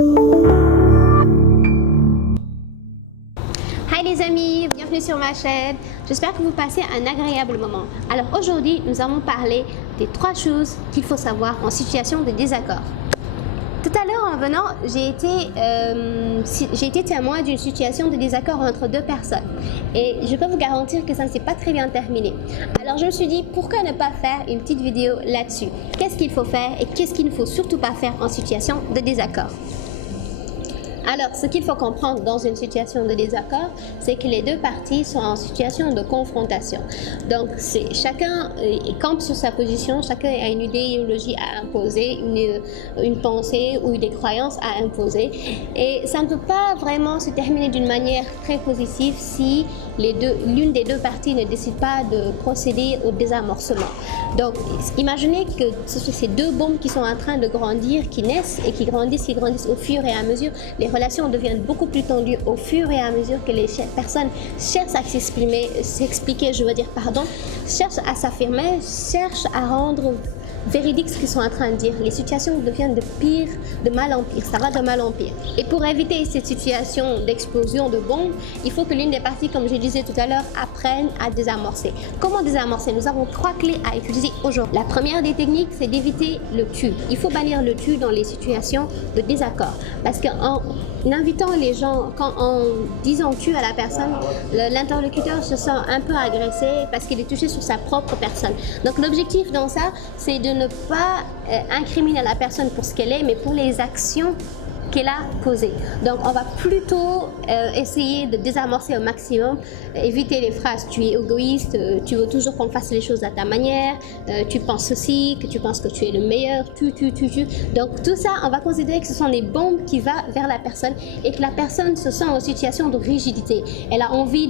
Hi les amis, bienvenue sur ma chaîne. J'espère que vous passez un agréable moment. Alors aujourd'hui, nous allons parler des 3 choses qu'il faut savoir en situation de désaccord. Tout à l'heure en venant, j'ai été témoin d'une situation de désaccord entre 2 personnes. Et je peux vous garantir que ça ne s'est pas très bien terminé. Alors je me suis dit, pourquoi ne pas faire une petite vidéo là-dessus? Qu'est-ce qu'il faut faire et qu'est-ce qu'il ne faut surtout pas faire en situation de désaccord? Alors, ce qu'il faut comprendre dans une situation de désaccord, c'est que les 2 parties sont en situation de confrontation. Donc, chacun campe sur sa position, chacun a une idéologie à imposer, une pensée ou des croyances à imposer. Et ça ne peut pas vraiment se terminer d'une manière très positive si l'une des 2 parties ne décide pas de procéder au désamorcement. Donc, imaginez que ce sont ces 2 bombes qui sont en train de grandir, qui naissent et qui grandissent au fur et à mesure. Les relations deviennent beaucoup plus tendues au fur et à mesure que les personnes cherchent à s'expliquer, cherchent à s'affirmer, cherchent à rendre véridique ce qu'ils sont en train de dire. Les situations deviennent de mal en pire, ça va de mal en pire. Et pour éviter cette situation d'explosion de bombes, il faut que l'une des parties, comme je disais tout à l'heure, apprenne à désamorcer. Comment désamorcer? Nous avons 3 clés à utiliser aujourd'hui. La première des techniques, c'est d'éviter le tu. Il faut bannir le tu dans les situations de désaccord. Parce qu'en invitant les gens, en disant tu à la personne, l'interlocuteur se sent un peu agressé parce qu'il est touché sur sa propre personne. Donc l'objectif dans ça, c'est de ne pas incriminer la personne pour ce qu'elle est, mais pour les actions qu'elle a posées. Donc on va plutôt essayer de désamorcer au maximum, éviter les phrases tu es égoïste, tu veux toujours qu'on fasse les choses à ta manière, tu penses aussi, que tu penses que tu es le meilleur, tu. Donc tout ça, on va considérer que ce sont des bombes qui vont vers la personne et que la personne se sent en situation de rigidité. Elle a envie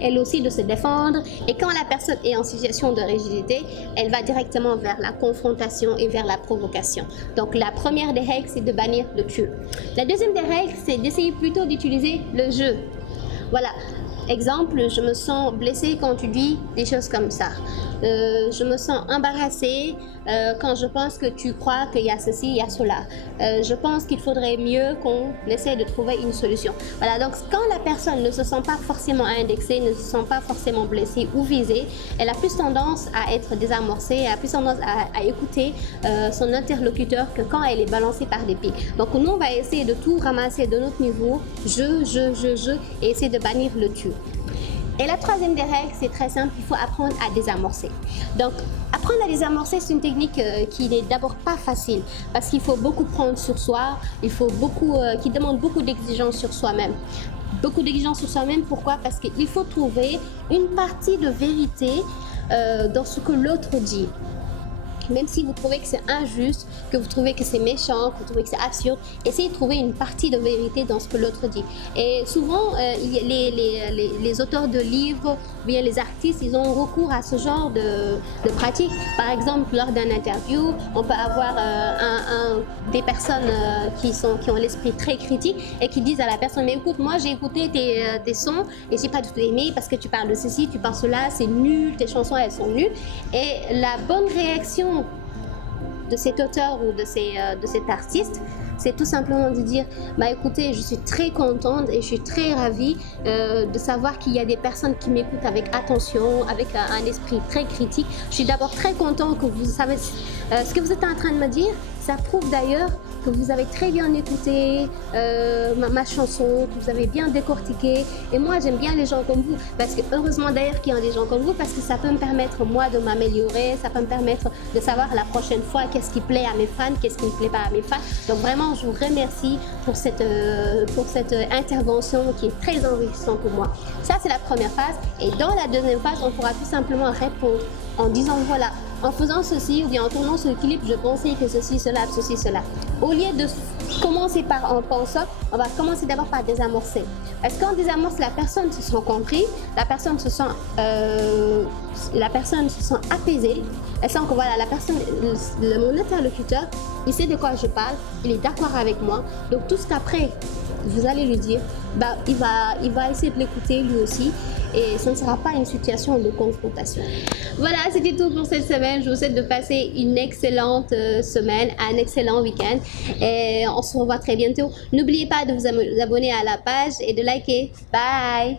elle aussi de se défendre, et quand la personne est en situation de rigidité, elle va directement vers la confrontation et vers la provocation. Donc la première des règles, c'est de bannir le tu. La deuxième des règles, c'est d'essayer plutôt d'utiliser le je. Voilà. Exemple, je me sens blessée quand tu dis des choses comme ça. Je me sens embarrassée quand je pense que tu crois qu'il y a ceci, il y a cela. Je pense qu'il faudrait mieux qu'on essaie de trouver une solution. Voilà, donc quand la personne ne se sent pas forcément indexée, ne se sent pas forcément blessée ou visée, elle a plus tendance à être désamorcée, elle a plus tendance à écouter son interlocuteur que quand elle est balancée par des pics. Donc nous, on va essayer de tout ramasser de notre niveau, et essayer de bannir le tu. Et la troisième des règles, c'est très simple, il faut apprendre à désamorcer. Donc, apprendre à désamorcer, c'est une technique qui n'est d'abord pas facile, parce qu'il faut beaucoup prendre sur soi, qui demande beaucoup d'exigences sur soi-même. Beaucoup d'exigences sur soi-même, pourquoi? Parce qu'il faut trouver une partie de vérité dans ce que l'autre dit. Même si vous trouvez que c'est injuste, que vous trouvez que c'est méchant, que vous trouvez que c'est absurde, essayez de trouver une partie de vérité dans ce que l'autre dit. Et souvent, les auteurs de livres, ou bien les artistes, ils ont recours à ce genre de pratique. Par exemple, lors d'un interview, on peut avoir des personnes qui ont l'esprit très critique et qui disent à la personne, mais écoute, moi j'ai écouté tes sons et j'ai pas du tout aimé parce que tu parles de ceci, tu parles de cela, c'est nul, tes chansons elles sont nulles. Et la bonne réaction de cet auteur ou de cet artiste, c'est tout simplement de dire, bah écoutez, je suis très contente et je suis très ravie de savoir qu'il y a des personnes qui m'écoutent avec attention, avec un esprit très critique. Je suis d'abord très contente que vous savez ce que vous êtes en train de me dire. Ça prouve d'ailleurs que vous avez très bien écouté ma chanson, que vous avez bien décortiqué. Et moi, j'aime bien les gens comme vous, parce que heureusement d'ailleurs qu'il y a des gens comme vous, parce que ça peut me permettre, moi, de m'améliorer, ça peut me permettre de savoir la prochaine fois qu'est-ce qui plaît à mes fans, qu'est-ce qui ne plaît pas à mes fans. Donc vraiment, je vous remercie pour cette intervention qui est très enrichissante pour moi. Ça, c'est la première phase. Et dans la deuxième phase, on pourra tout simplement répondre en disant, voilà, en faisant ceci ou bien en tournant sur le clip, je pensais que ceci, cela. Au lieu de commencer par en pensant, on va commencer d'abord par désamorcer. Parce qu'en désamorce, la personne se sent comprise, la personne se sent apaisée, elle sent que voilà, mon interlocuteur, il sait de quoi je parle, il est d'accord avec moi. Donc tout ce qu'après, vous allez lui dire, bah, il va essayer de l'écouter lui aussi et ce ne sera pas une situation de confrontation. Voilà, c'était tout pour cette semaine. Je vous souhaite de passer une excellente semaine, un excellent week-end et on se revoit très bientôt. N'oubliez pas de vous abonner à la page et de liker. Bye!